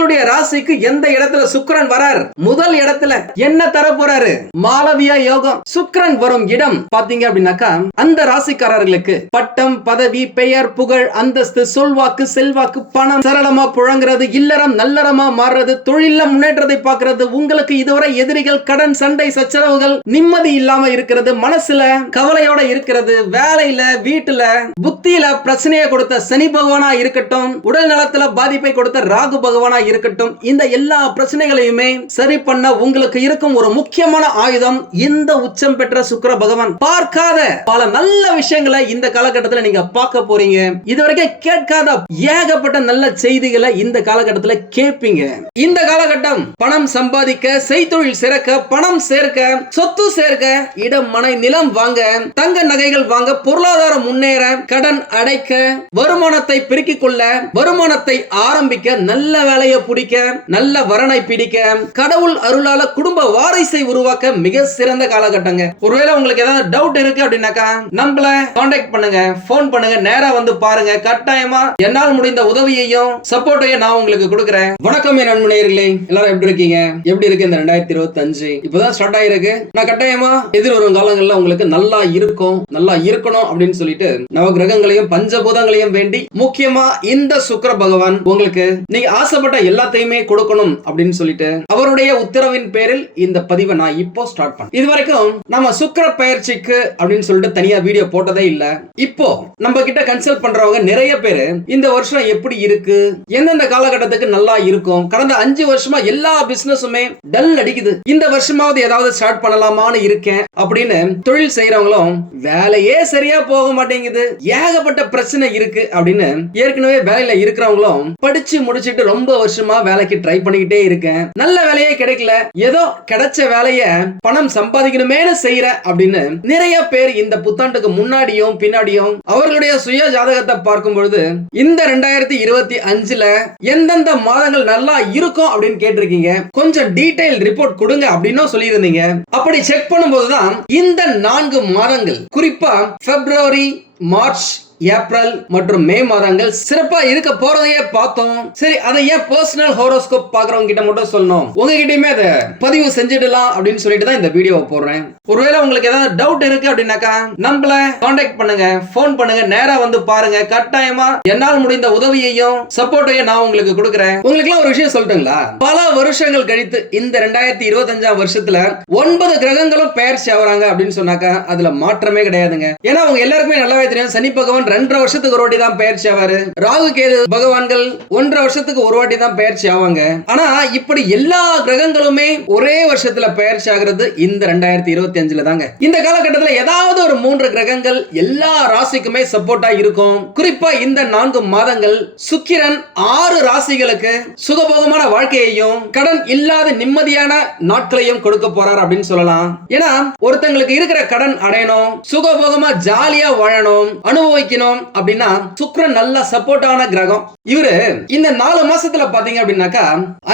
உங்களுடைய ராசிக்கு எந்த இடத்துல சுக்கிரன் வரார்? முதல் இடத்துல என்ன தர போறாரு? மாளவியா யோகம். சுக்கிரன் வரும் இடம் பாத்தீங்க அப்படின்னாக்கா அந்த ராசிக்காரர்களுக்கு பட்டம், பதவி, பெயர், புகழ், அந்தஸ்து, சொல்வாக்கு, செல்வாக்கு, பணம் சரளமா புழங்குறது, இல்லறம் நல்லறமா மாறுறது, தொழில முன்னேற்றத்தை பார்க்கிறது, உங்களுக்கு இதுவரை எதிரிகள், கடன், சண்டை, சச்சரவுகள், நிம்மதி இல்லாம இருக்கிறது, மனசுல கவலையோட இருக்கிறது, வேலையில, வீட்டுல, புத்தியில பிரச்சனையை கொடுத்த சனி பகவானா இருக்கட்டும், உடல் நலத்துல பாதிப்பை கொடுத்த ராகு பகவானா இருக்கட்டும், இந்த எல்லா பிரச்சனைகளையுமே சரி பண்ண உங்களுக்கு இருக்கும் ஒரு முக்கியமான ஆயுதம் இந்த உச்சம் பெற்ற சுக்கிர பகவான். பார்க்காத பல நல்ல விஷயங்களை இந்த காலகட்டத்தில் நீங்க பார்க்க போறீங்க. இதுவரைக்கும் கேட்காத ஏகப்பட்ட நல்ல செய்திகளை இந்த காலகட்டத்தில் கேட்பீங்க. இந்த காலகட்டம் பணம் சம்பாதிக்க, செய்தொழில் சிறக்க, பணம் சேர்க்க, சொத்து சேர்க்க, இடம், மனை, நிலம் வாங்க, தங்க நகைகள் வாங்க, பொருளாதாரம் முன்னேற, கடன் அடைக்க, வருமானத்தை பெருக்கிக் கொள்ள, வருமானத்தை ஆரம்பிக்க, நல்ல வேலையை பிடிக்க, நல்ல வரனை பிடிக்க, கடவுள் அருளால குடும்ப வாரிசை உருவாக்க மிக சிறந்த காலகட்டங்க. ஒருவேளை உங்களுக்கு ஏதாவது டவுட் இருக்கு அப்படின்னாக்கா நம்மள கான்டாக்ட் பண்ணுங்க, போன் பண்ணுங்க, நேரா வந்து பாருங்க. கட்டாயமா என்னால் முடிந்த உதவியையும் சப்போர்ட்டையும் நான் உங்களுக்கு கொடுக்கிறேன். வணக்கம் என் நண்பர்களே, எல்லாரும் எப்படி இருக்கீங்க? எப்படி இருக்கு இந்த 2025? இப்பதான் ஸ்டார்ட் ஆயிருக்கு. நான் கட்டாயமா எதிர்வரும் காலங்கள்ல உங்களுக்கு நல்லா இருக்கும், நல்லா இருக்கணும் அப்படின்னு சொல்லிட்டு நவ கிரகங்களையும் பஞ்சபூதங்களையும் வேண்டி, முக்கியமா இந்த சுக்கிர பகவான் உங்களுக்கு நீங்க ஆசைப்பட்ட எல்லாத்தையுமே கொடுக்கணும் அப்படின்னு சொல்லிட்டு அவருடைய உத்தரவின் பேரில் இந்த பதிவை நான் இப்போ ஸ்டார்ட் பண்ணேன். இதுவரைக்கும் நம்ம சுக்கிர பயிற்சிக்கு அப்படின்னு சொல்லிட்டு தனியா வீடியோ போட்டதே இல்ல. இப்போ நம்ம கிட்ட கன்சல்ட் பண்றவங்க நிறைய பேரு இந்த வருஷம் எப்படி இருக்கு, எந்தெந்த காலகட்டத்துக்கு நல்லா இருக்கும், கடந்த 5 வருஷமா எல்லா பிசினஸுமே டல் அடிக்குது, இந்த வருஷமாவது ஏதாவது ஸ்டார்ட் பண்ணலாமான்னு இருக்கேன் அப்படின்னு தொழில் செய்யறவங்களும் வேலையே சரியா போக மாட்டேங்குது, ஏகப்பட்ட பிரச்சனை இருக்கு அப்படின்னு ஏற்கனவே வேலையில இருக்கிறவங்களும் படிச்சு முடிச்சிட்டு ரொம்ப வருஷமா வேலைக்கு ட்ரை பண்ணிக்கிட்டே இருக்கேன், நல்ல வேலையே கிடைக்கல, ஏதோ கிடைச்ச வேலைய பணம் சம்பாதிக்கணுமேனு செய்யற அப்படின்னு நிறைய பேர் இந்த புத்தாண்டுக்கு முன்னாடியும் பின்னாடியும் அவர்களுடைய சுய ஜாதகத்தை பார்க்கும் பொழுது இந்த 2025ல எந்தெந்த மாதங்கள் நல்லா இருக்கும் அப்படின்னு கேட்டிருக்கீங்க. கொஞ்சம் டீடைல் ரிப்போர்ட் கொடுங்க அப்படின்னு சொல்லியிருந்தீங்க. அப்படி செக் பண்ணும்போதுதான் இந்த 4 மாதங்கள், குறிப்பா பிப்ரவரி, மார்ச், ஏப்ரல் மற்றும் மே மாதங்கள் சிறப்பா இருக்க போறதையே பார்த்தோம். சரி, அதை ஏன் பர்சனல் ஹோரோஸ்கோப் பாக்குறவங்க கிட்ட மட்டும் சொல்லணும், உங்ககிட்டயுமே அதை பதிவு செஞ்சிடலாம் அப்படின்னு சொல்லிட்டு தான் இந்த வீடியோவை போடுறேன். ஒருவேளை உங்களுக்கு ஏதாவது டவுட் இருக்கு அப்படின்னாக்கா நம்மள கான்டாக்ட் பண்ணுங்க, போன் பண்ணுங்க, நேரா வந்து பாருங்க. கட்டாயமா என்னால் முடிந்த உதவியையும் சப்போர்ட்டையும் நான் உங்களுக்கு கொடுக்கிறேன். உங்களுக்கு ஒரு விஷயம் சொல்லட்டுங்களா? பல வருஷங்கள் கழித்து இந்த 2025 வருஷத்துல 9 கிரகங்களும் பெயர்ச்சி ஆகுறாங்க அப்படின்னு சொன்னாக்கா அதுல மாற்றமே கிடையாதுங்க. ஏன்னா அவங்க எல்லாருக்குமே நல்லாவே தெரியும், சனி பகவான் 2.5 வருஷத்துக்கு ஒரு வாட்டி தான் பெயர்ச்சி ஆவாரு, ராகு கேது பகவான்கள் 1.5 வருஷத்துக்கு ஒரு வாட்டி தான் பெயர்ச்சி ஆவாங்க. ஆனா இப்படி எல்லா கிரகங்களுமே ஒரே வருஷத்துல பெயர்ச்சி ஆகிறது இந்த 2025ல தாங்க. இந்த காலகட்டத்தில் ஏதாவது ஒரு 3 கிரகங்கள் எல்லா ராசிக்குமே சப்போர்ட்டா இருக்கும். குறிப்பா இந்த 4 மாதங்கள் சுக்கிரன் 6 ராசிகளுக்கு சுகபோகமான வாழ்க்கையையும் கடன் இல்லாத நிம்மதியான நாட்களையும் கொடுக்க போறார் அப்படின்னு சொல்லலாம். ஏன்னா ஒருத்தங்களுக்கு இருக்கிற கடன் அடையணும், சுகபோகமா ஜாலியா வாழணும், அனுபவிக்கணும் அப்படின்னா சுக்கிரன் நல்ல சப்போர்ட்டான கிரகம். இவரு இந்த 4 மாசத்துல பாத்தீங்க அப்படின்னாக்கா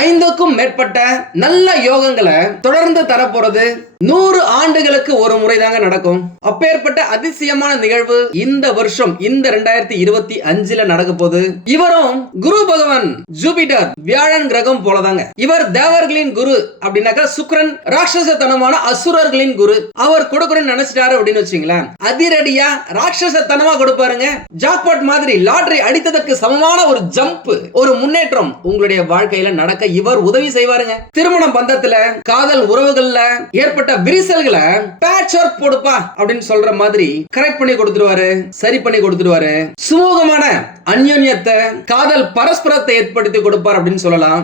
5க்கும் மேற்பட்ட நல்ல யோகங்களை தொடர்ந்து தரப்போறது 100 ஆண்டுகளுக்கு ஒரு முறை தாங்க நடக்கும். அப்பேற்பட்ட அதிசயமான நிகழ்வு இந்த வருஷம் இந்த 2025ல நடக்க போகுது. இவரும் குரு பகவான் ஜூபிட்டர் வியாழன் கிரகம் போலதாங்க. இவர் தேவர்களின் குரு அப்படின்னாக்கா சுக்கிரன் ராட்சசத்தனமான அசுரர்களின் குரு. அவர் கொடுக்கணும்னு நினைச்சிட்டாரு அப்படின்னு வச்சுங்களேன், அதிரடியா ராட்சசத்தனமா கொடுப்பாருங்க. ஜாக்பாட் மாதிரி லாட்டரி அடித்ததற்கு சமமான ஒரு ஜம்ப், ஒரு முன்னேற்றம் உங்களுடைய வாழ்க்கையில நடக்க இவர் உதவி செய்வாருங்க. திருமணம் பந்தத்துல, காதல் உறவுகள்ல ஏற்பட்ட விரிசல்களை பேட்ச் ஒர்க் போடுப்பா அப்படின்னு சொல்ற மாதிரி கரெக்ட் பண்ணி கொடுத்துருவாரு, சரி பண்ணி கொடுத்துருவாரு. சுமூகமான அந்யோன்யத்தை, காதல் பரஸ்பரத்தை ஏற்படுத்தி கொடுப்பார் அப்படின்னு சொல்லலாம்.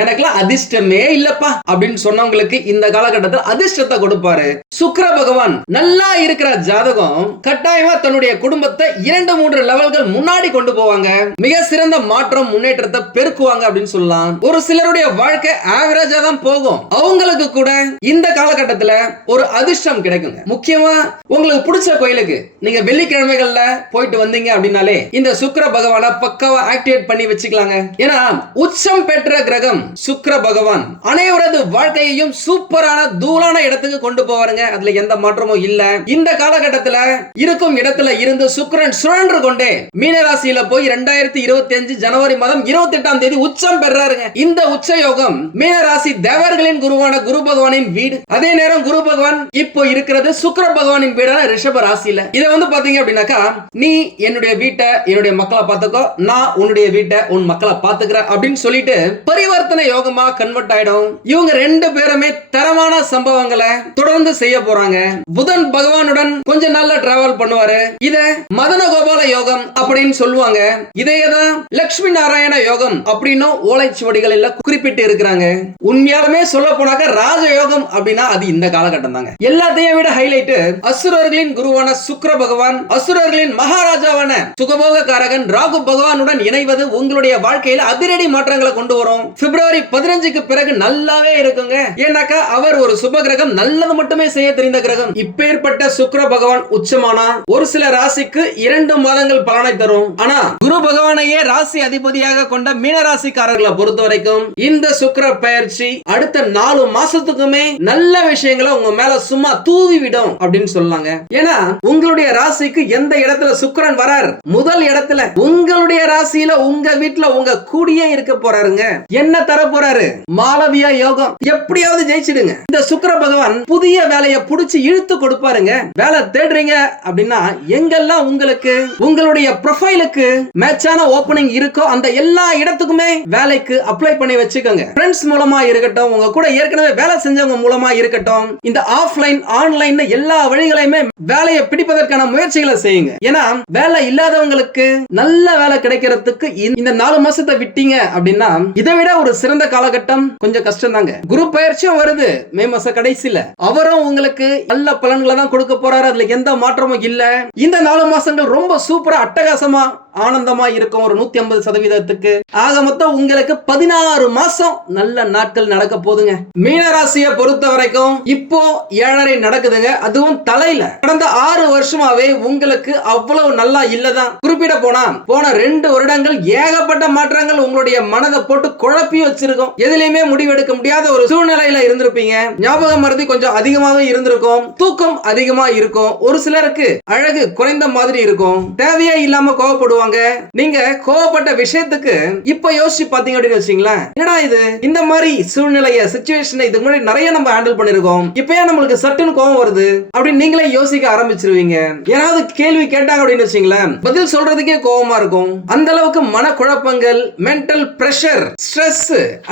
எனக்குலாம் அதிர்ஷ்டமே இல்லப்பா அப்படின்னு சொன்னவங்களுக்கு இந்த காலகட்டத்தில் அதிர்ஷ்டத்தை கொடுப்பாரு. சுக்கிர பகவான் நல்லா இருக்கிற ஜாதகம் கட்டாயமா தன்னுடைய குடும்பத்தை 2-3 லெவல்கள் முன்னாடி கொண்டு போவாங்க. மிக சிறந்த மாற்றம், முன்னேற்றத்தை பெருக்குவாங்க அப்படின்னு சொல்லலாம். ஒரு சிலருடைய வாழ்க்கை ஆவரேஜா தான் போகும். அவங்களுக்கு கூட இந்த காலகட்டத்தில் ஒரு அதிர்ஷ்டம் கிடைக்குங்க. முக்கியமா உங்களுக்கு பிடிச்ச கோயிலுக்கு நீங்க வெள்ளிக்கிழமைகள்ல போயிட்டு வந்தீங்க அப்படின்னாலே இந்த சுக்கிர பகவானை பக்காவா ஆக்டிவேட் பண்ணி வச்சுக்கலாங்க. ஏன்னா உச்சம் பெற்ற கிரகம் கிரகம் சுக்கிர பகவான் அனைவரது வாழ்க்கையையும் சூப்பரான தூளான இடத்துக்கு கொண்டு போவாருங்க. அதுல எந்த மாற்றமும் இல்ல. இந்த காலகட்டத்துல இருக்கும் இடத்துல இருந்து சுக்கிரன் சுழன்று கொண்டே மீனராசியில போய் 2025 ஜனவரி மாதம் 28ஆம் தேதி உச்சம் பெறாருங்க. இந்த உச்ச யோகம் மீனராசி தேவர்களின் குருவான குரு பகவானின் வீடு. அதே நேரம் குரு பகவான் இப்போ இருக்கிறது சுக்கிர பகவானின் வீடான ரிஷப ராசியில. இத பாத்தீங்க அப்படின்னாக்கா, நீ என்னுடைய வீட்டை என்னுடைய மக்களை பார்த்துக்கோ, நான் உன்னுடைய வீட்டை உன் மக்களை பார்த்துக்கிறேன் அப்படின்னு சொல்லிட்டு பரிவர்த்தனை யோகமா கன்வெர்ட் ஆயிடும். இவங்க ரெண்டு பேருமே தரமான சம்பவங்களை தொடர்ந்து செய்ய போறாங்க. புதன் பகவானுடன் கொஞ்சம் நல்ல டிராவல் பண்ணுவாரு. இத மதன கோபால யோகம் அப்படின்னு சொல்லுவாங்க. இதையதான் லட்சுமி நாராயண யோகம் அப்படின்னு ஓலைச்சுவடிகள் எல்லாம் குறிப்பிட்டு இருக்கிறாங்க. உண்மையாலுமே சொல்ல போனாக்க ராஜயோகம் அப்படின்னா அது இந்த காலகட்டம் தாங்க. எல்லாத்தையும் விட ஹைலைட் அசுரர்களின் குருவான சுக்கிர பகவான் அசுரர்களின் மகாராஜாவான சுகபோக காரகன் ராகு பகவானுடன் இணைவது உங்களுடைய வாழ்க்கையில் அதிரடி மாற்றங்களை கொண்டு வரும். பிப்ரவரி 15க்கு பிறகு நல்லாவே இருக்குங்க. ஏன்னாக்கா அவர் ஒரு சுப கிரகம், நல்லது மட்டுமே செய்ய தெரிந்த கிரகம். இப்பேற்பட்ட சுக்கிர பகவான் உச்சமானா ஒரு சில ராசிக்கு 2 மாதங்கள் பலனை தரும். ஆனா குரு பகவானையே ராசி அதிபதியாக கொண்ட மீன ராசிக்காரர்களை பொறுத்த வரைக்கும் இந்த சுக்கிர பயிற்சி அடுத்த 4 மாசத்துக்குமே நல்ல விஷயங்களை உங்க மேல சும்மா தூவி விடும் அப்படின்னு சொல்லாங்க. ஏன்னா உங்களுடைய ராசிக்கு எந்த இடத்துல சுக்கிரன் வரார், முதல் இடத்துல உங்களுடைய ராசியில உங்க வீட்டுல உங்க கூடியே இருக்க போறாருங்க. என்ன தர போறாரு? மாலவியா யோகம். எப்படியாவது ஜெயிச்சிடுங்க. இந்த சுக்கிர பகவான் புதிய வேலையை புடிச்சு இழுத்து கொடுப்பாருங்க. வேலை தேடுறீங்க அப்படின்னா எங்கெல்லாம் உங்களுக்கு உங்களுடைய ப்ரொஃபைலுக்கு மேட்சான ஓபனிங் இருக்கோ அந்த எல்லா இடத்துக்குமே வேலைக்கு அப்ளை பண்ணி வச்சுக்கோங்க. ஃப்ரெண்ட்ஸ் மூலமா இருக்கட்டும், உங்க கூட ஏற்கனவே வேலை செஞ்சவங்க மூலமா இருக்கட்டும், இந்த ஆஃப்லைன் ஆன்லைன் எல்லா வழிகளையுமே வேலையை பிடிப்பதற்கான முயற்சிகளை செய்யுங்க. ஏன்னா வேலை இல்லாதவங்களுக்கு நல்ல வேலை கிடைக்கிறதுக்கு இந்த 4 மாசத்தை விட்டீங்க அப்படின்னா இதை விட ஒரு சிறந்த காலகட்டம் கொஞ்சம் கஷ்டம் தாங்க. குரு பயிற்சியும் வருது மே மாச கடைசியில. அவரும் உங்களுக்கு நல்ல பலன்களை தான் கொடுக்க போறாரு. அதுல எந்த மாற்றமும் இல்ல. இந்த 4 மாசங்கள் ரொம்ப சூப்பரா அட்டகாசமா ஆனந்தமா இருக்கும். ஒரு 150%. ஆக மொத்தம் உங்களுக்கு 16 மாசம் நல்ல நாட்கள் நடக்க போதுங்க. மீனராசியை பொறுத்த வரைக்கும் இப்போ 7.5 நடக்குதுங்க. அதுவும் தலையில கடந்த 6 வருஷமாவே உங்களுக்கு அவ்வளவு நல்லா இல்லதான். குறிப்பிட போனா போன 2 வருடங்கள் ஏகப்பட்ட மாற்றங்கள் உங்களுடைய மனதை போட்டு குழப்பி வச்சிருக்கும். எதுலையுமே முடிவெடுக்க முடியாத ஒரு சூழ்நிலையில இருந்திருப்பீங்க. ஞாபக மறதி கொஞ்சம் அதிகமாவே இருந்திருக்கும். தூக்கம் அதிகமா இருக்கும். ஒரு சிலருக்கு அழகு குறைந்த மாதிரி இருக்கும். தேவையே இல்லாம கோவப்படுவாங்க. நீங்க கோவப்பட்ட விஷயத்துக்கு இப்ப யோசிச்சு பாத்தீங்க அப்படின்னு வச்சீங்களேன், என்னடா இது இந்த மாதிரி சூழ்நிலைய சிச்சுவேஷன் இதுக்கு முன்னாடி நிறைய நம்ம ஹேண்டில் பண்ணிருக்கோம், இப்ப நம்மளுக்கு சட்டுன்னு கோவம் வருது அப்படின்னு நீங்களே யோசிக்க ஆரம்பிச்சிருவீங்க. யாராவது கேள்வி கேட்டாங்க அப்படின்னு வச்சீங்களேன், பதில் சொல்றதுக்கே கோவமா இருக்கும். அந்த அளவுக்கு மனக்குழப்பங்கள், மென்டல் பிரஷர், ஸ்ட்ரெஸ்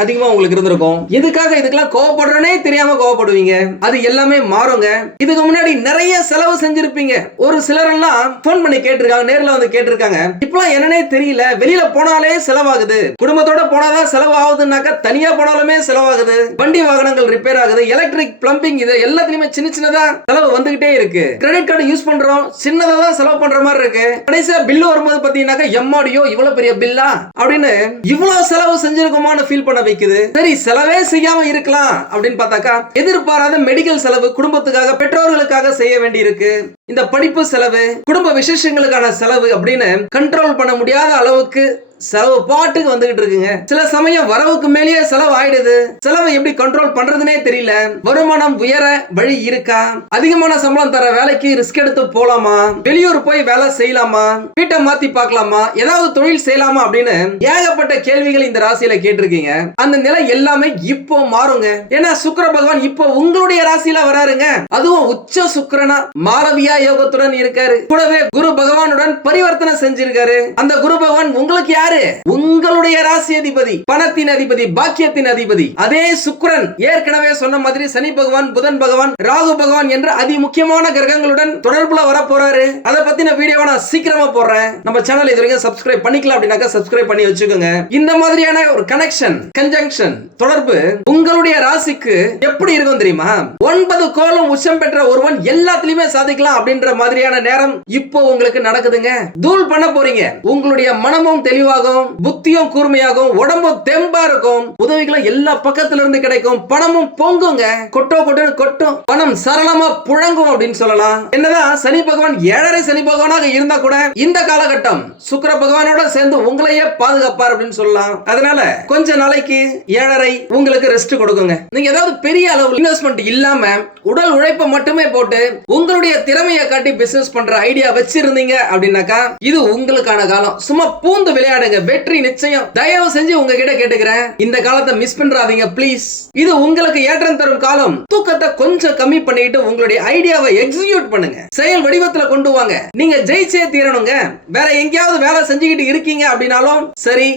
அதிகமா உங்களுக்கு இருந்திருக்கும். எதுக்காக இதுக்கெல்லாம் கோவப்படுறனே தெரியாம கோவப்படுவீங்க. அது எல்லாமே மாறுங்க. இதுக்கு முன்னாடி நிறைய செலவு செஞ்சிருப்பீங்க. ஒரு சிலர் எல்லாம் போன் பண்ணி கேட்டிருக்காங்க, நேர்ல வந்து கேட்டிருக்காங்க, இப்பலாம் என்னன்னே தெரியல, வெளியில போனாலே செலவாகுது, குடும்பத்தோட போனாதான் செலவு ஆகுதுன்னாக்கா தனியா போனாலுமே செலவாகுது, வண்டி வாகனங்கள் ரிப்பேர் ஆகுது, எலக்ட்ரிக் பிளம்பிங், இது எல்லாத்துலயுமே சின்ன சின்னதா செலவு வந்துகிட்டே இருக்கு. கிரெடிட் கார்டு யூஸ் பண்றோம், சின்னதா தான் செலவு பண்ற மாதிரி இருக்கு. கடைசியா பில்லு வரும்போது பாத்தீங்கன்னாக்கா எம்மாடியோ இவ்வளவு பெரிய பில்லா அப்படின்னு இவ்வளவு செலவு செஞ்சிருக்குமான்னு ஃபீல் பண்ண வைக்குது. சரி செலவே செய்யாம இருக்கலாம் அப்படின்னு பார்த்தாக்கா எதிர்பாராத மெடிக்கல் செலவு, குடும்பத்துக்காக பெற்றோர்களுக்காக செய்ய வேண்டி இருக்கு. இந்த படிப்பு செலவு, குடும்ப விசேஷங்களுக்கான செலவு அப்படின்னு கண்ட்ரோல் பண்ண முடியாத அளவுக்கு செலவு பாட்டுக்கு வந்துகிட்டு இருக்குங்க. சில சமயம் வரவுக்கு மேலேயே செலவு ஆயிடுது. செலவை எப்படி கண்ட்ரோல் பண்றதுனே தெரியல. வருமானம் உயர வழி இருக்கா? அதிகமான சம்பளம் தர வேலைக்கு ரிஸ்க் எடுத்து போலாமா? வெளியூர் போய் வேலை செய்யலாமா? வீட்டை மாத்தி பார்க்கலாமா? ஏதாவது தொழில் செய்யலாமா அப்படின்னு ஏகப்பட்ட கேள்விகள் இந்த ராசியில கேட்டிருக்கீங்க. அந்த நிலை எல்லாமே இப்போ மாறுங்க. ஏன்னா சுக்கிர பகவான் இப்போ உங்களுடைய ராசியில வராருங்க. அதுவும் உச்ச சுக்கிரனா மாலவியா யோகத்துடன் இருக்காரு. கூடவே குரு பகவானுடன் பரிவர்த்தனை செஞ்சிருக்காரு. அந்த குரு பகவான் உங்களுக்கு யாரு? உங்களுடைய ராசி அதிபதி, பணத்தின் அதிபதி, பாக்கியத்தின் அதிபதி. அதே சுக்கிரன் ஏற்கனவே சொன்ன மாதிரி சனி பகவான், புதன் பகவான், ராகு பகவான் என்ற அதி முக்கியமான கிரகங்களுடன் தொடர்புல வர போறாரு. அதை பத்தின வீடியோவை நான் சீக்கிரமா போடுறேன். நம்ம சேனல் இது வரைக்கும் சப்ஸ்கிரைப் பண்ணிக்கலாம் அப்படின்னாக்கா சப்ஸ்கிரைப் பண்ணி வச்சுக்கோங்க. இந்த மாதிரியான ஒரு கனெக்ஷன், கன்ஜங்ஷன், தொடர்பு உங்களுடைய ராசிக்கு எப்படி இருக்கும் தெரியுமா? 9 கோளும் உச்சம் பெற்ற ஒருவன் எல்லாத்திலுமே சாதிக்கலாம் அப்படின்ற மாதிரியான நேரம் இப்போ உங்களுக்கு நடக்குதுங்க. தூள் பண்ண போறீங்க. உங்களுடைய மனமும் தெளிவாக தெளிவாகும், புத்தியும் கூர்மையாகும், உடம்பும் தெம்பா இருக்கும், உதவிகளும் எல்லா பக்கத்துல இருந்து கிடைக்கும், பணமும் பொங்குங்க, கொட்டோ கொட்டு கொட்டும், பணம் சரளமா புழங்கும் அப்படின்னு சொல்லலாம். என்னதான் சனி பகவான் 7.5 சனி பகவானாக இருந்தா கூட இந்த காலகட்டம் சுக்கிர பகவானோட சேர்ந்து உங்களையே பாதுகாப்பார் அப்படின்னு சொல்லலாம். அதனால கொஞ்ச நாளைக்கு 7.5 உங்களுக்கு ரெஸ்ட் கொடுக்குங்க. நீங்க ஏதாவது பெரிய அளவு இன்வெஸ்ட்மெண்ட் இல்லாம உடல் உழைப்பை மட்டுமே போட்டு உங்களுடைய திறமையை காட்டி பிசினஸ் பண்ற ஐடியா வச்சிருந்தீங்க அப்படின்னாக்கா இது உங்களுக்கான காலம். சும்மா பூந்து விளையாடுங்க, வெற்றி நிச்சயம். தயவு செஞ்சு உங்ககிட்ட கேட்டுக்கிறேன், இந்த காலத்தை மிஸ் பண்றாதீங்க ப்ளீஸ். இது உங்களுக்கு ஏற்றம் தரும் காலம். தூக்கத்தை கொஞ்சம் கம்மி பண்ணிட்டு உங்களுடைய ஐடியாவை எக்ஸிக்யூட் பண்ணுங்க, செயல் வடிவத்துல கொண்டு வாங்க. நீங்க ஜெயிச்சே தீரணுங்க. வேற எங்கேயாவது வேலை செஞ்சுக்கிட்டு இருக்கீங்க அப்படின்னாலும் சரி,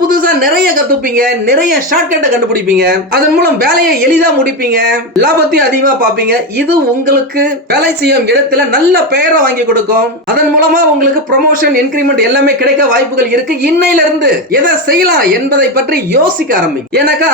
புதுசா நிறைய கத்துப்பீங்க, நிறைய ஷார்ட்கட்டை கண்டுபிடிப்பீங்க, அதன் மூலம் வேலையை எளிதா முடிப்பீங்க, லாபத்தையும் அதிகமா பாப்பீங்க. இது உங்களுக்கு வேலை செய்யும் இடத்துல நல்ல பெயரை வாங்கி கொடுக்கும். அதன் மூலமா உங்களுக்கு ப்ரமோஷன், இன்கிரிமெண்ட் எல்லாமே கிடைக்க வாய்ப்புகள் இருக்கு. இன்னையில இருந்து எதை செய்யலாம் என்பதை பற்றி யோசிக்க ஆரம்பிங்க. ஏன்னாக்கா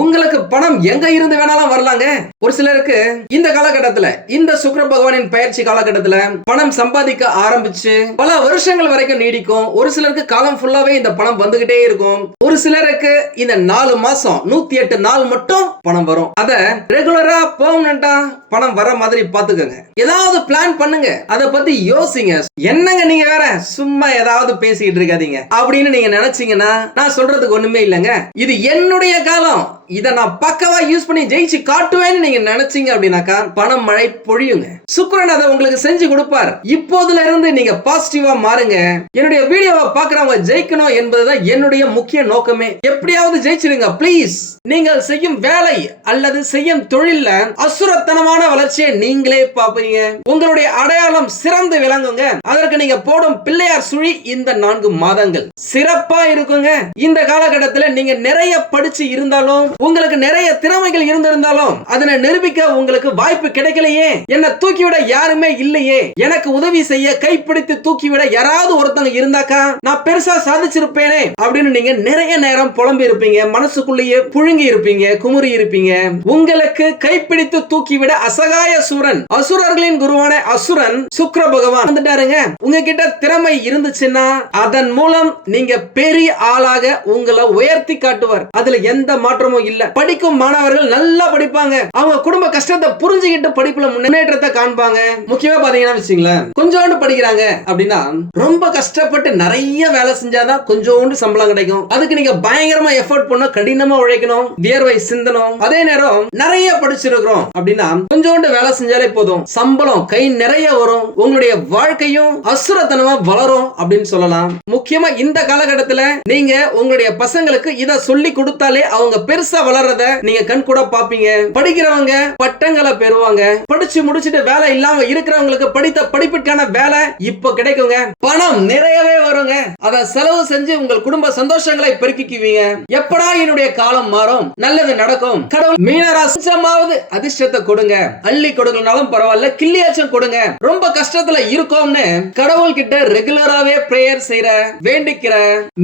உங்களுக்கு பணம் எங்க இருந்து வேணாலும் வரலாங்க. ஒரு சிலருக்கு இந்த காலகட்டத்துல, இந்த சுக்கிர பகவானின் பயிற்சி காலகட்டத்துல பணம் சம்பாதிக்க ஆரம்பிச்சு பல வருஷங்கள் வரைக்கும் நீடிக்கும். ஒரு சிலருக்கு காலம் ஃபுல்லாவே இந்த பணம் வந்துகிட்டே இருக்கும். ஒரு சிலருக்கு இந்த 4 மாசம் 108 நாள் மட்டும் பணம் வரும். அத ரெகுலரா பெர்மனண்டா பணம் வர மாதிரி பாத்துக்கோங்க. ஏதாவது பிளான் பண்ணுங்க, அதை பத்தி யோசிங்க. என்னங்க நீங்க வேற சும்மா ஏதாவது பேசிட்டு இருக்காதீங்க அப்படின்னு நீங்க நினைச்சீங்கன்னா நான் சொல்றதுக்கு ஒண்ணுமே இல்லைங்க. இது என்னுடைய காலம், இத நான் பக்கவா யூஸ் பண்ணி ஜெயிச்சு காட்டுவேன்னு நீங்க நினைச்சீங்க அப்படின்னாக்கா பணம் மழை பொழியுங்க. சுக்கிரன் அதை உங்களுக்கு செஞ்சு கொடுப்பார். இப்போதுல இருந்து நீங்க பாசிட்டிவா மாறுங்க. என்னுடைய வீடியோவை பார்க்கறவங்க ஜெயிக்கணும் என்பதுதான் என்னுடைய முக்கிய நோக்கமே. எப்படியாவது ஜெயிச்சிடுங்க ப்ளீஸ். நீங்கள் செய்யும் வேலை அல்லது செய்யும் தொழில்ல அசுரத்தனமான வளர்ச்சியை நீங்களே பாப்பீங்க. உங்களுடைய அடையாளம் சிறந்து விளங்குங்க. அதற்கு நீங்க போடும் பிள்ளையார் சுழி இந்த 4 மாதங்கள் சிறப்பா இருக்குங்க. இந்த காலகட்டத்தில் நீங்க நிறைய படிச்சு இருந்தாலும், உங்களுக்கு நிறைய திறமைகள் இருந்திருந்தாலும் அதனை நிரூபிக்க உங்களுக்கு வாய்ப்பு கிடைக்கலையே, என்ன தூக்கிவிட யாருமே இல்லையே, எனக்கு உதவி செய்ய கைப்பிடித்து தூக்கிவிட யாராவது ஒருத்தங்க இருந்தாக்கா நான் பெருசா சாதிச்சிருப்பேனே அப்படின்னு நீங்க நிறைய நேரம் புலம்பி இருப்பீங்க, மனசுக்குள்ளேயே புழுங்கி இருப்பீங்க, குமுறி இருப்பீங்க. உங்களுக்கு கைப்பிடித்து தூக்கிவிட அசகாய சூரன், அசுரர்களின் குருவான அசுரன் சுக்கிர பகவான் வந்துட்டாருங்க. உங்ககிட்ட திறமை இருந்துச்சுன்னா அதன் மூலம் நீங்க பெரிய ஆளாக உங்களை உயர்த்தி காட்டுவார். அதுல எந்த மாற்றமும் இல்ல. படிக்கும் மாணவர்கள் நல்லா படிப்பாங்க. அவங்க குடும்ப கஷ்டத்தை புரிஞ்சுக்கிட்டு படிப்புல முன்னேற்றத்தை காண்பாங்க. முக்கியமா பாத்தீங்கன்னா வச்சுங்களேன், கொஞ்சோண்டு படிக்கிறாங்க அப்படின்னா ரொம்ப கஷ்டப்பட்டு நிறைய வேலை செஞ்சாதான் கொஞ்சோண்டு சம்பளம் கிடைக்கும். அதுக்கு நீங்க பயங்கரமா எஃபோர்ட் பண்ண, கடினமா உழைக்கணும், வியர்வை சிந்தணும். அதே நேரம் நிறைய படிச்சிருக்கிறோம் அப்படின்னா கொஞ்சோண்டு வேலை செஞ்சாலே போதும், சம்பளம் கை நிறைய வரும், உங்களுடைய வாழ்க்கையும் அசுரத்தனமா வளரும் அப்படின்னு சொல்லலாம். முக்கியமா இந்த காலகட்டத்துல நீங்க உங்களுடைய பசங்களுக்கு இத சொல்லி கொடுத்தாலே அவங்க பெருசா வளர்றத நீங்க கண் கூட பாப்பீங்க. படிக்கிறவங்க பட்டங்களை பெறுவாங்க. படிச்சு முடிச்சிட்டு வேலை இல்லாம இருக்கிறவங்களுக்கு படித்த படிப்புக்கான வேலை இப்ப கிடைக்குங்க. பணம் நிறையவே வருங்க. அத செலவு செஞ்சு உங்கள் குடும்ப சந்தோஷங்களை பெருக்கிக்குவீங்க. எப்படா என்னுடைய காலம் மாறும், நல்லது நடக்கும், கடவுள் மீனராசியாவது அதிர்ஷ்டத்தை கொடுங்க, அள்ளி கொடுக்கலனாலும் பரவாயில்ல, கிள்ளியாச்சும் கொடுங்க, ரொம்ப கஷ்டத்துல இருக்கோம்னு கடவுள் கிட்ட ரெகுலராவே பிரேயர் செய்யற வேண்டிக்கிற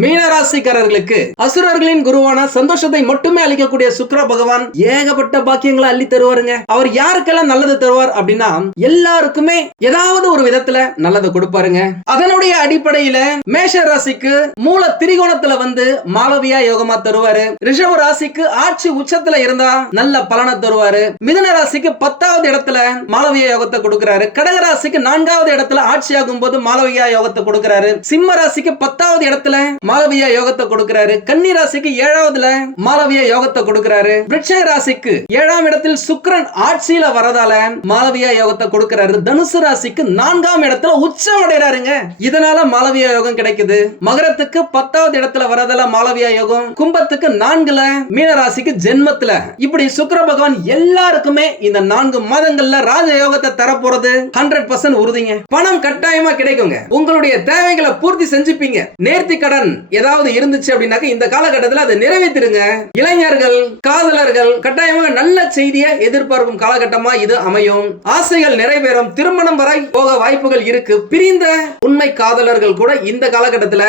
மீனராசிக்காரர்களுக்கு அசுரர்களின் குருவான சந்தோஷத்தை மட்டுமே அளிக்கக்கூடிய சுக்கிர பகவான் ஏகப்பட்ட பாக்கியங்களை அள்ளி தருவாருங்க. அவர் யாருக்கெல்லாம் நல்லது தருவார் அப்படின்னா எல்லாருக்குமே ஏதாவது ஒரு விதத்துல நல்லது கொடுப்பாருங்க. அதனுடைய அடிப்படையில மேஷ ராசிக்கு மூல திரிகோணத்துல வந்து மாளவியா யோகமா தருவாரு. ரிஷப ராசிக்கு ஆட்சி உச்சத்துல இருந்தா நல்ல பலனை தருவாரு. மிதுன ராசிக்கு 10வது இடத்துல மாளவியா யோகத்தை கொடுக்கிறாரு. கடக ராசிக்கு 4வது இடத்துல ஆட்சி ஆகும் போது மாளவியா யோகத்தை கொடுக்கிறாரு. சிம்ம ராசிக்கு 10வது இடத்துல மாளவியா யோகத்தை கொடுக்கிறாரு. கன்னி ராசிக்கு 7வதுல மாளவியா யோகத்தை கொடுக்கிறாரு. விருச்சிக ராசிக்கு 7ஆம் இடத்தில் சுக்கிரன் ஆட்சியில வரதால மாளவியா யோகத்தை கொடுக்கிறாரு. தனுசு ராசிக்கு 4ஆம் இடத்துல உச்சம் அடைறாருங்க. இதனால மாளவியா யோகம் கிடைக்குது. மகரத்துக்கு 10வது இடத்துல வரதால மாளவியா யோகம், கும்பத்துக்கு 4ல, மீன ராசிக்கு ஜென்மத்துல. இப்படி சுக்கிர பகவான் எல்லாருக்குமே இந்த 4 மாதங்கள்ல ராஜ யோகத்தை தரப்போறது 100% உறுதிங்க. பணம் கட்டாயமா கிடைக்குங்க. உங்களுடைய தேவைகளை பூர்த்தி செஞ்சுப்பீங்க. நேர்த்தி கடன் ஏதாவது இருந்துச்சு அப்படின்னாக்க இந்த காலகட்டத்தில் அதை நிறைவேற்றிடுங்க. இளைஞர்கள் நண்பர்கள், காதலர்கள் கட்டாயமாக நல்ல செய்தியை எதிர்பார்க்கும் காலகட்டமா இது அமையும். ஆசைகள் நிறைவேறும், திருமணம் வரை போக வாய்ப்புகள் இருக்கு. பிரிந்த உண்மை காதலர்கள் கூட இந்த காலகட்டத்துல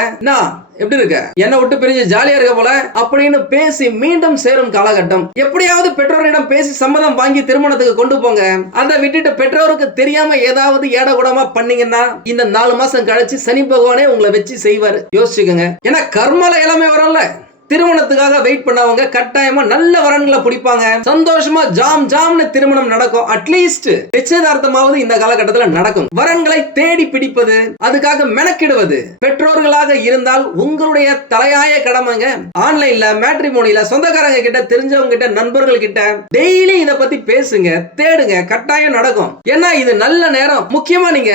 எப்படி இருக்க, என்ன விட்டு பிரிஞ்சு ஜாலியா இருக்க போல அப்படின்னு பேசி மீண்டும் சேரும் காலகட்டம். எப்படியாவது பெற்றோரிடம் பேசி சம்மதம் வாங்கி திருமணத்துக்கு கொண்டு போங்க. அதை விட்டுட்டு பெற்றோருக்கு தெரியாம ஏதாவது ஏட கூடமா பண்ணீங்கன்னா இந்த 4 மாசம் கழிச்சு சனி பகவானே உங்களை வச்சு செய்வாரு. யோசிச்சுக்கோங்க. ஏன்னா கர்மல எல்லாமே வரும்ல. திருமணத்துக்காக வெயிட் பண்ணவங்க கட்டாயமா நல்ல வரன்களை பிடிப்பாங்க. சந்தோஷமா ஜாம்னு திருமணம் நடக்கும். அட்லீஸ்ட் நிச்சயதார்த்தமாவது இந்த காலகட்டத்தில் நடக்கும். வரன்களை தேடி பிடிப்பது, அதுக்காக மெனக்கிடுவது பெற்றோர்களாக இருந்தால் உங்களுடைய தலையாய கடமைங்க. ஆன்லைன்ல மேட்ரிமோனில சொந்தக்காரங்க கிட்ட, தெரிஞ்சவங்க கிட்ட, நண்பர்கள் கிட்ட டெய்லி இத பத்தி பேசுங்க, தேடுங்க. கட்டாயம் நடக்கும். ஏன்னா இது நல்ல நேரம். முக்கியமா நீங்க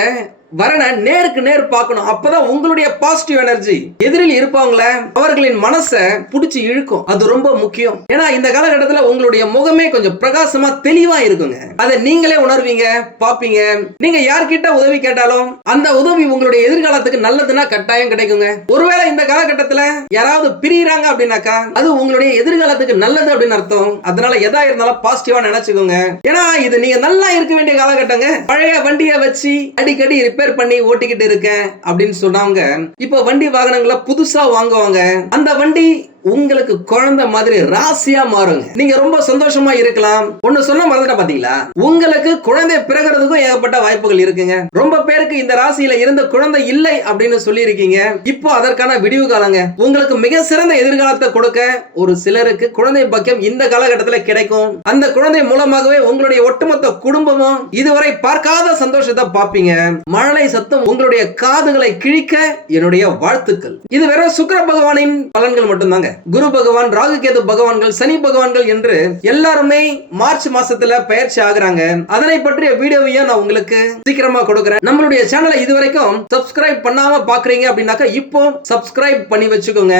வரன நேருக்கு நேர் பார்க்கணும். அப்பதான் உங்களுடைய பாசிட்டிவ் எனர்ஜி எதிரில் இருப்பவங்கள அவர்களின் மனசை புடிச்சு இழுக்கும். அது ரொம்ப முக்கியம். ஏன்னா இந்த காலகட்டத்தில் உங்களுடைய முகமே கொஞ்சம் பிரகாசமா தெளிவா இருக்குங்க. அதை நீங்களே உணர்வீங்க, பாப்பீங்க. நீங்க யார்கிட்ட உதவி கேட்டாலும் அந்த உதவி உங்களுடைய எதிர்காலத்துக்கு நல்லதுன்னா கட்டாயம் கிடைக்குங்க. ஒருவேளை இந்த காலகட்டத்தில் யாராவது பிரியிறாங்க அப்படின்னாக்கா அது உங்களுடைய எதிர்காலத்துக்கு நல்லது அப்படின்னு அர்த்தம். அதனால எதா இருந்தாலும் பாசிட்டிவா நினைச்சுக்கோங்க. ஏன்னா இது நீங்க நல்லா இருக்க வேண்டிய காலகட்டங்க. பழைய வண்டியை வச்சு அடிக்கடி ரிப்பேர் பண்ணி ஓட்டிக்கிட்டு இருக்கேன் அப்படின்னு சொன்னவங்க இப்ப வண்டி வாகனங்களை புதுசா வாங்குவாங்க. அந்த வண்டி உங்களுக்கு குழந்தை மாதிரி ராசியா மாறுங்க. நீங்க ரொம்ப சந்தோஷமா இருக்கலாம். ஒண்ணு சொன்ன மறந்துட்டா பாத்தீங்களா, உங்களுக்கு குழந்தை பிறகுறதுக்கும் ஏகப்பட்ட வாய்ப்புகள் இருக்குங்க. ரொம்ப பேருக்கு இந்த ராசியில இருந்த குழந்தை இல்லை அப்படின்னு சொல்லி இருக்கீங்க. இப்போ அதற்கான விடிவு காலங்க. உங்களுக்கு மிக சிறந்த எதிர்காலத்தை கொடுக்க ஒரு சிலருக்கு குழந்தை பாக்கியம் இந்த காலகட்டத்தில் கிடைக்கும். அந்த குழந்தை மூலமாகவே உங்களுடைய ஒட்டுமொத்த குடும்பமும் இதுவரை பார்க்காத சந்தோஷத்தை பார்ப்பீங்க. மழலை சத்தம் உங்களுடைய காதுகளை கிழிக்க என்னுடைய வாழ்த்துக்கள். இது வெறும் சுக்கிர பகவானின் பலன்கள் மட்டும்தாங்க. குரு பகவான், ராகு கேது பகவான்கள், சனி பகவான்கள் என்று எல்லாருமே மார்ச் மாசத்துல பயிற்சி ஆகுறாங்க. அதனை பற்றிய வீடியோவையும் நான் உங்களுக்கு சீக்கிரமா கொடுக்கிறேன். நம்மளுடைய சேனலை இதுவரைக்கும் சப்ஸ்கிரைப் பண்ணாம பாக்குறீங்க அப்படின்னாக்கா இப்போ சப்ஸ்கிரைப் பண்ணி வச்சுக்கோங்க.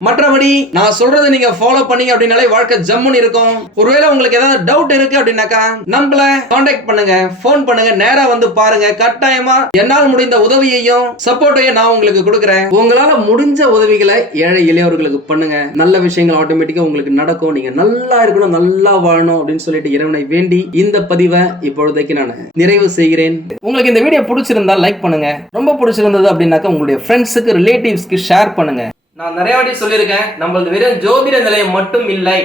மற்றபடி நான் சொல்றதை நீங்க ஃபாலோ பண்ணீங்க அப்படின்னாலே வாழ்க்கை ஜம்முன்னு இருக்கும். ஒருவேளை உங்களுக்கு ஏதாவது டவுட் இருக்கு அப்படின்னாக்கா நம்மள கான்டாக்ட் பண்ணுங்க, போன் பண்ணுங்க, நேரா வந்து பாருங்க. கட்டாயமா என்னால் முடிந்த உதவியையும் சப்போர்ட்டையும் நான் உங்களுக்கு கொடுக்குறேன். உங்களால முடிஞ்ச உதவிகளை ஏழை எளியவர்களுக்கு பண்ணுங்க. நல்ல விஷயங்கள் ஆட்டோமேட்டிக்கா உங்களுக்கு நடக்கும். நீங்க நல்லா இருக்கணும், நல்லா வாழணும் அப்படின்னு சொல்லிட்டு இறைவனை வேண்டி இந்த பதிவை இப்பொழுதைக்கு நான் நிறைவு செய்கிறேன். உங்களுக்கு இந்த வீடியோ பிடிச்சிருந்தா லைக் பண்ணுங்க. ரொம்ப பிடிச்சிருந்தது அப்படின்னாக்கா உங்களுடைய ஃப்ரெண்ட்ஸுக்கு, ரிலேட்டிவ்ஸ்க்கு ஷேர் பண்ணுங்க. நான் நிறைய வாட்டி சொல்லியிருக்கேன், நம்மளது வெறும் ஜோதிட நிலையம் மட்டும் இல்லை.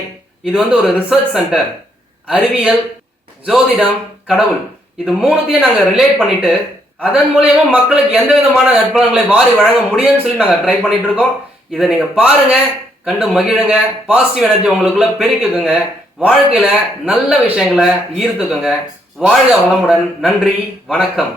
இது ஒரு ரிசர்ச் சென்டர். அறிவியல், ஜோதிடம், கடவுள் இது மூணுத்தையும் நாங்கள் ரிலேட் பண்ணிட்டு அதன் மூலியமா மக்களுக்கு எந்த விதமான நற்பலன்களை வாரி வழங்க முடியும்னு சொல்லி நாங்கள் ட்ரை பண்ணிட்டு இருக்கோம். இதை நீங்க பாருங்க, கண்டு மகிழுங்க, பாசிட்டிவ் எனர்ஜி உங்களுக்குள்ள பெருக்குங்க, வாழ்க்கையில நல்ல விஷயங்களை ஈர்த்துக்குங்க. வாழ்க வளமுடன். நன்றி, வணக்கம்.